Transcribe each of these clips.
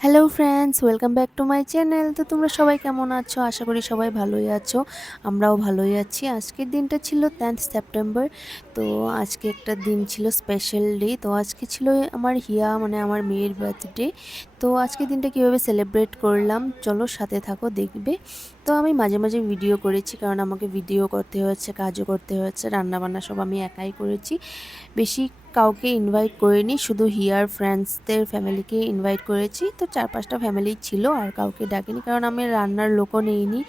Hello friends welcome back to my channel তো তোমরা সবাই কেমন আছো? আশা করি সবাই ভালোই আছো। আমরাও ভালোই আছি। আজকের দিনটা ছিল টেন্থ সেপ্টেম্বর তো আজকে একটা দিন ছিল স্পেশাল ডে তো আজকে ছিল আমার হিয়া মানে আমার মেয়ের বার্থডে তো আজকে দিনটা কীভাবে সেলিব্রেট করলাম? চলো সাথে থাকো, দেখবে। তো আমি মাঝে মাঝে ভিডিও করেছি, কারণ আমাকে ভিডিও করতে হয়েছে কাজও করতে হয়েছে রান্নাবান্না সব আমি একাই করেছি। বেশি কাউকে ইনভাইট করিনি, শুধু হিয়ার ফ্রেন্ডসদের ফ্যামিলিকে ইনভাইট করেছি। তো চার পাঁচটা ফ্যামিলি ছিল, আর কাউকে ডাকিনি, কারণ আমি রান্নার লোকও নেইনি।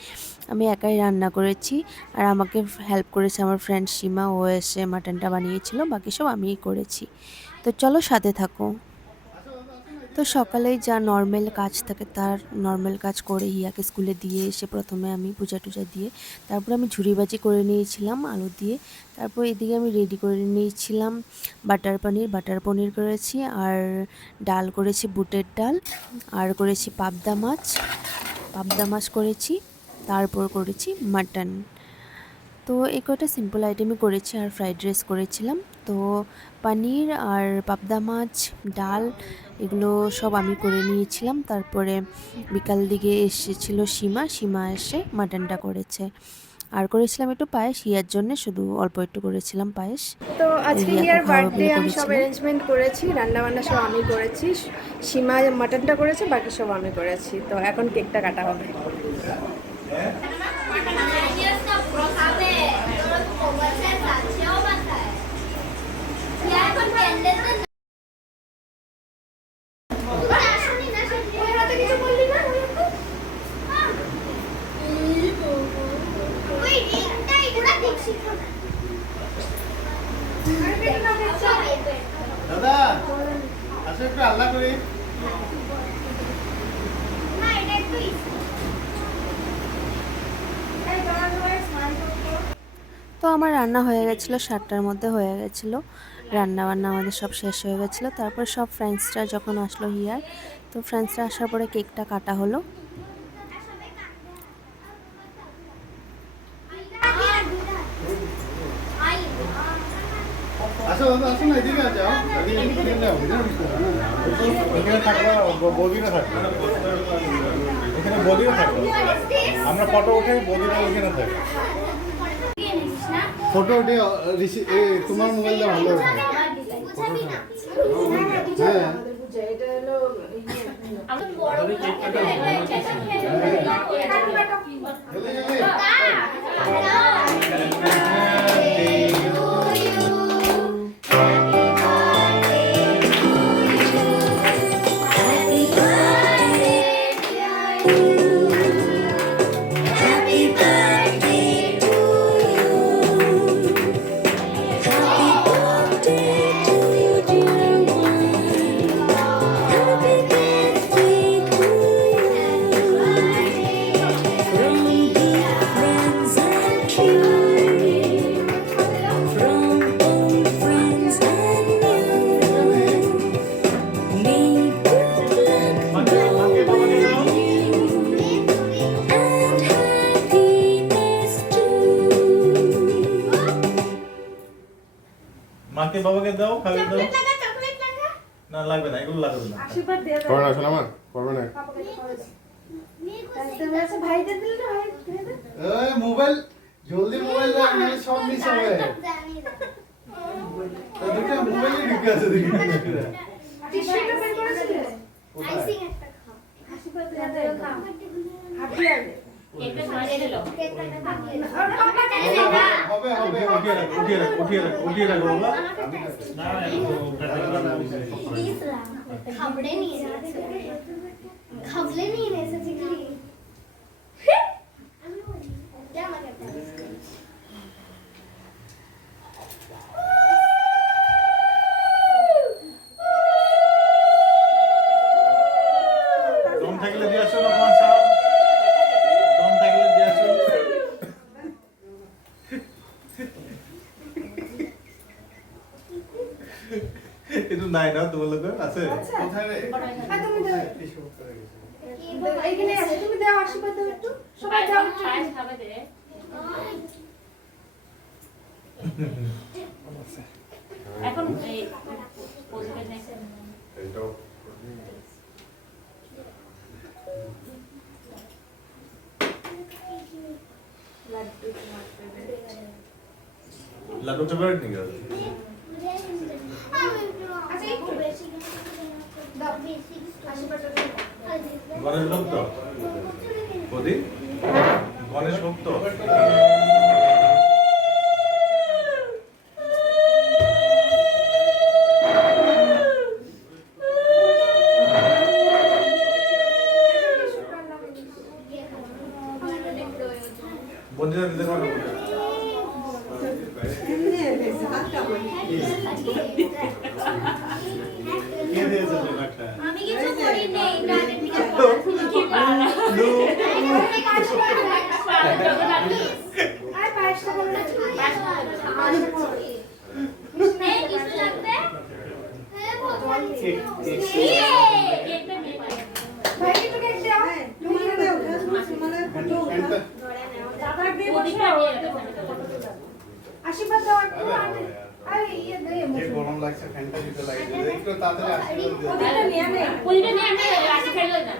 আমি একাই রান্না করেছি, আর আমাকে হেল্প করেছে আমার ফ্রেন্ড সীমা, ও এসে মাটনটা বানিয়েছিল, বাকি সব আমিই করেছি। তো চলো সাথে থাকো। তো সকালেই যা নর্মাল কাজ থাকে তার নর্মাল কাজ করে হিয়াকে স্কুলে দিয়ে এসে প্রথমে আমি পূজা টুজা দিয়ে, তারপর আমি ঝুড়িবাজি করে নিয়েছিলাম, আলু দিয়ে। তারপর এদিকে আমি রেডি করে নিয়েছিলাম বাটার পনির বাটার পনির করেছি আর ডাল করেছি বুটের ডাল, আর করেছি পাবদা মাছ পাবদা মাছ করেছি, তারপর করেছি মাটন। তো এই কয়টা সিম্পল আইটেমই করেছি আর ফ্রাইড রাইস করেছিলাম। তো পনির আর পাবদা মাছ ডাল এগুলো সব আমি করে নিয়েছিলাম। তারপরে বিকাল দিকে এসেছিল সীমা সীমা এসে মাটনটা করেছে। আর করেছিলাম একটু পায়েস ইয়ার জন্য শুধু অল্প একটু করেছিলাম পায়েস। তো আজকে খাওয়াবো বার্থডে আমি সব অ্যারেঞ্জমেন্ট করেছি রান্না বান্না সব আমি করেছি। সীমা মাটনটা করেছে বাকি সব আমি করেছি। তো এখন কেকটা কাটা হবে। একটু আল্লাহ করে। তো আমার রান্না হয়ে গেছিল সাতটার মধ্যে হয়ে গেছিল। রান্না বান্না আমাদের সব শেষ হয়ে গেছিল। তারপর সব ফ্রেন্ডসরা যখন আসলো হিয়ার তো ফ্রেন্ডসরা আসার পরে কেকটা কাটা হলো আসো দাদা আসো না এদিকে যাও এদিকে এদিকে যাও এখানে থাকব বৌদিরা থাকবে এখানে বৌদিরা থাকবে। আমরা ফটো উঠে বৌদিরা এখানে থাকবে। ফটো উঠে তোমার মোবাইল দিয়ে ভালো হ্যাঁ। মাকে বাবাকে দাও খালি দাও। না লাগবে না এগুলো লাগবে না। আশীর্বাদ দিয়ে করবে না শোনা আমার করবে না। ভাইদের দিলে না ভাই এই মোবাইল জলদি মোবাইল দাও সব মিস হবে। তো দুটো মোবাইলই ঢুকে আছে দেখি। টিস্যুটা বের করেছিলে? কোথায়? আশীর্বাদ দিয়ে দাও আগে। রাখ বাবা খাবড়ে নিয়ে এসেছে খাবলে নিয়ে এসেছে নাই না তোমার তোমালোকৰ আছে লাডু চাপ নাকি গণেশ ভক্ত? বৌদি গণেশ ভক্ত? বন্দিতা দিতে পারো কে দিয়েছে আমি কিছু করি নেই আশীর্বাদ দাও একটু আরে ইয়ে দে যে গরম লাগছে ফ্যানটা দিতে লাগে একটু তাড়াতাড়ি আশীর্বাদ দিও। ওদিকটা নিয়ে নে পুলিটা নিয়ে না দিয়ে দাও।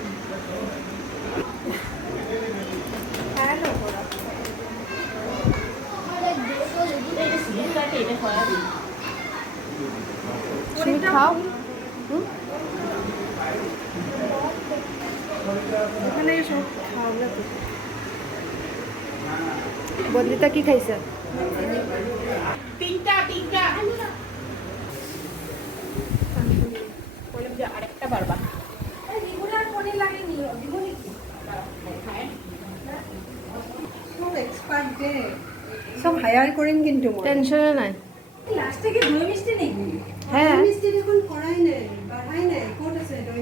তুমি খাও। হুম? এখানে সব খাওয়া বদলিতা কি খাইছে? তিনটা তিনটা। বললাম যে আরেকটা বারবার সব হায়ার করেন কিন্তু টেনশনে নাই। লাস্টে কি দই মিষ্টি নেই? হ্যাঁ। মিষ্টি দেখুন করাই নাই বাড়াই নাই ক'ত আছে দই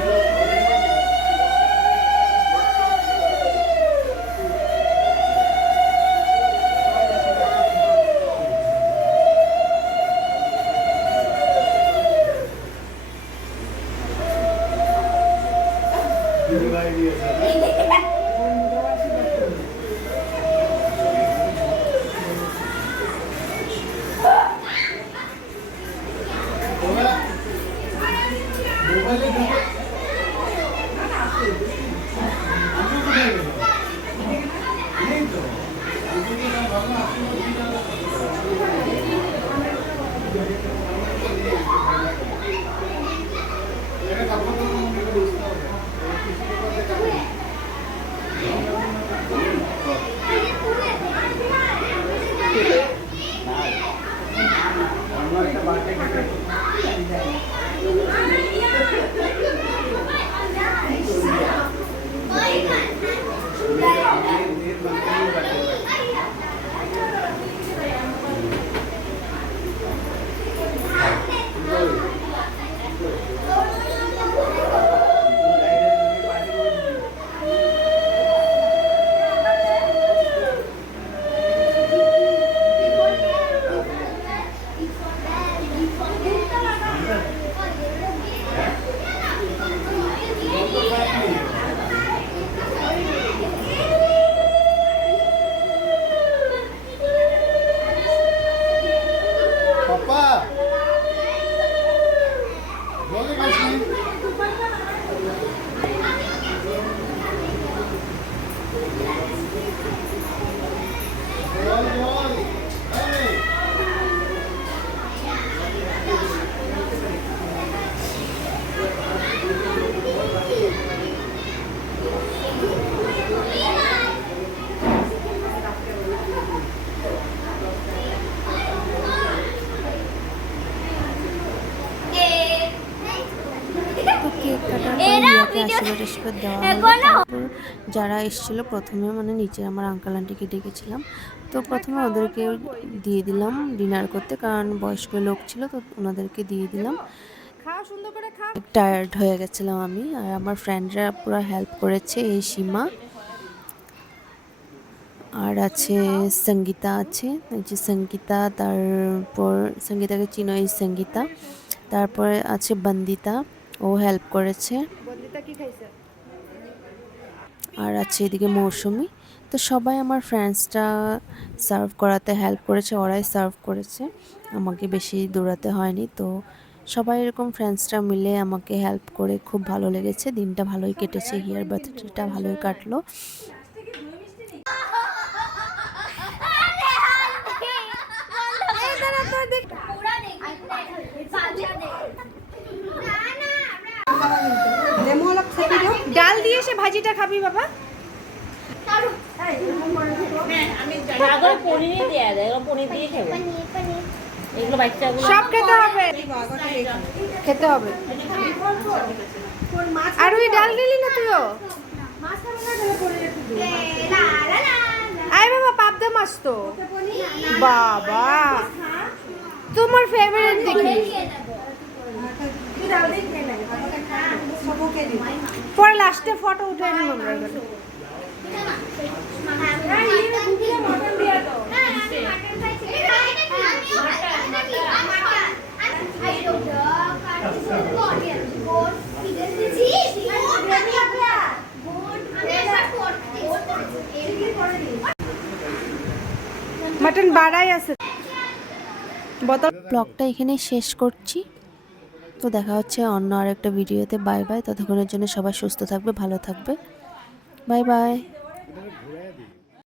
আশীর্বাদ দেওয়া? তারপর যারা এসেছিল প্রথমে মানে নিচে আমার আঙ্কাল আন্টিকে ডেকেছিলাম। তো প্রথমে ওদেরকে দিয়ে দিলাম ডিনার করতে কারণ বয়স্ক লোক ছিল তো ওনাদেরকে দিয়ে দিলাম। টায়ার্ড হয়ে গেছিলাম আমি আর আমার ফ্রেন্ডরা পুরো হেল্প করেছে এই সীমা। আর আছে সঙ্গীতা আছে যে সঙ্গীতা তারপর সঙ্গীতাকে চিনো এই সঙ্গীতা। তারপরে আছে বন্দিতা ও হেল্প করেছে। আর আছে এদিকে মৌসুমি তো সবাই আমার ফ্রেন্ডসটা সার্ভ করাতে হেল্প করেছে ওরাই সার্ভ করেছে আমাকে বেশি দৌড়াতে হয়নি তো সবাই এরকম ফ্রেন্ডসরা মিলে আমাকে হেল্প করে খুব ভালো লেগেছে দিনটা ভালোই কেটেছে হিয়ার বার্থডেটা ভালোই কাটলো নেমু অলপ চেপি দিওঁ ডাল দিয়ে সে ভাজিটা খাবি বাবা। সব খেতে হবে। খেতে হবে। আর ওই ডাল দিলি না তুইও? আয় বাবা পাবদা মাছ তো। বাবা। তোমার ফেভারিট দেখি। পরে লাস্টে ফটো উঠে নিব মাটন বাড়াই আছে। ব্লগটা এখানেই শেষ করছি। তো দেখা হচ্ছে অন্য আরেকটা ভিডিওতে। বাই বাই, ততক্ষণের জন্য সবাই সুস্থ থাকবে, ভালো থাকবে। Bye bye.